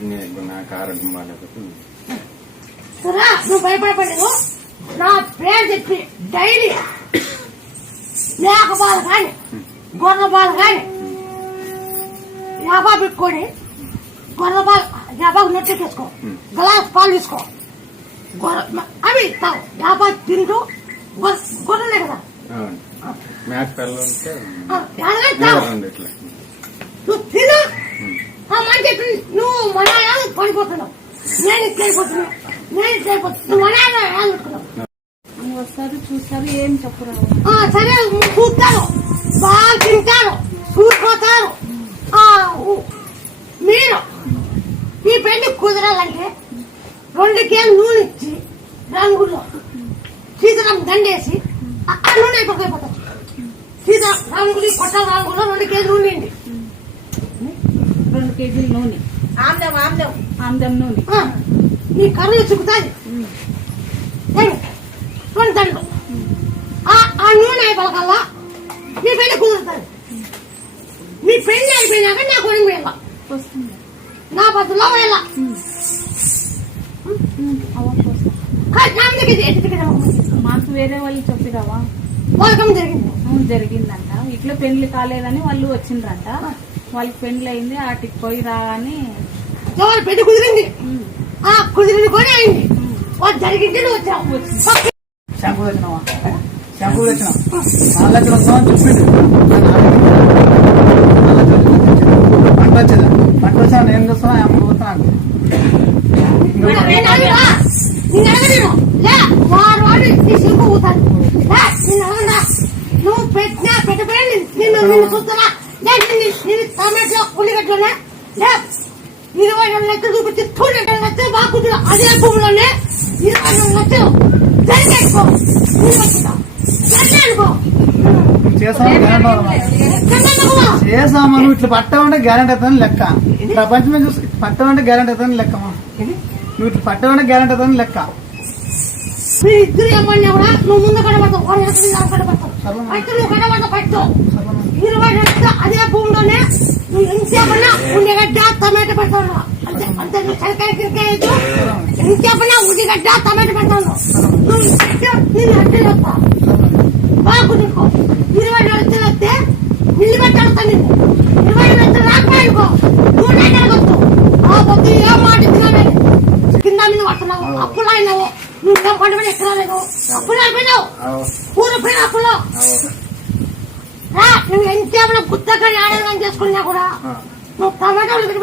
నాకు ఆరోగ్యం బాగాలేకపోతే నువ్వు భయపడలేదు. నా పేరు చెప్పి డైలీ మేక పాలు కానీ గొర్రె పాలు కానీ యాభా పెట్టుకొని గొర్రె పాలు యాభాకు నెట్టేసుకో, గ్లాస్ పాలు తీసుకో, అవి ఇస్తావు. యాభా తింటూ గొర్రెలే కదా మేక పిల్లలు నువ్వు తిను. మంచి నువ్వు మన పడిపోతున్నావు, నేను ఇట్లా అయిపోతున్నావు, నేను ఇట్లా అయిపోతున్నా, నువ్వు మన వస్తారు చూస్తారు ఏం చెప్పరు. సరే చూస్తారు, బాగా తింటారు, చూసిపోతారు. మీరు ఈ పెళ్లి కుదరాలంటే 2 కేజీలు నూనె ఇచ్చి రంగుల్లో సీతారాం దండేసి ఆ నూనె అయిపోతారు. రంగులు కొట్టాల రంగుల్లో 2 కేజీలు నూనె అండి, 2 కేజీలు నూనె, ఆమ్దం నూనె నీ కర్రలు చుక్కుతాయి 2 దండలు. ఆ నూనె అయిపోకల్లా నీ పెళ్లి కుదురుతుంది. నీ పెళ్లి అయిపోయినాక నా కొడుకు వెళ్ళా, నా బతుల్లో వెళ్ళా. మాకు వేరే వాళ్ళు చెప్పిరావా జరిగిందంట, ఇట్లా పెళ్లి కాలేదని వాళ్ళు వచ్చిండ్రంట. వాళ్ళకి పెళ్లి అయింది, వాటికి పోయి రాగానే పెళ్లి కుదిరింది, కుదిరింది కూడా అయింది. వాళ్ళు జరిగింది వచ్చావు. షాంపూ తెచ్చినావా? షాంపూ తెచ్చినావు, 4 లక్షలు వస్తామని చెప్పిండు. పంట వచ్చేదా? పంట వచ్చా నేను చూస్తున్నా, అమ్మ పోతున్నాను. నువ్వు పెట్టినా పెట్టబోయే నిన్ను చూస్తున్నా. టమాటో ఉల్లిగడ్డలోనే 22 లక్షలు చూపించి 2 లక్షలు బాగా కుదురు. అదే భూమిలోనే 22 లక్షలు జరిగేసుకో. చేసామా నువ్వు ఇట్లా పట్టామంటే గ్యారెంటీ అవుతుందని లెక్క. ప్రపంచమే చూసి పట్టామంటే గ్యారెంటీ అవుతుందని లెక్కమా. నువ్వు ఇట్లా పట్టామంటే గ్యారెంటీ అవుతుందని లెక్క. మీ ఇద్దరు ఏమన్నా కూడా నువ్వు ముందు కడబడతావు, కడబడతావు, నువ్వు కడబడతావు. పట్టు 22 లక్షలు అదే భూమిలోనే నువ్వు ఎంతసేపన్నా ఉల్లిగడ్డ టమాటో పెడతావు. అంతే అంతే, నువ్వు చలికాయ కిరికాయ ఎంతసేపన్నా ఉల్లిగడ్డ టమాటో పెడతావు. నువ్వు నేను అంటే చెప్తా బాగు నీకో. 22 లక్షలు వస్తే ఇల్లు పెట్టాడుతా. నేను 22 లక్షలు రాకపోయానుకో నువ్వు నాటకొచ్చు. ఆ పొద్దు ఏం మాట ఇచ్చినా కింద మీద పడుతున్నావు, అప్పులు అయినావు. నువ్వు పంట మీద ఎక్కడ లేదు, అప్పులు అయిపోయినావు, ఊరిపోయిన అప్పులో. నువ్వు ఎంతసేపన్నా గుత్తగా ఆడేదని చేసుకున్నా కూడా నువ్వు టమాటోలు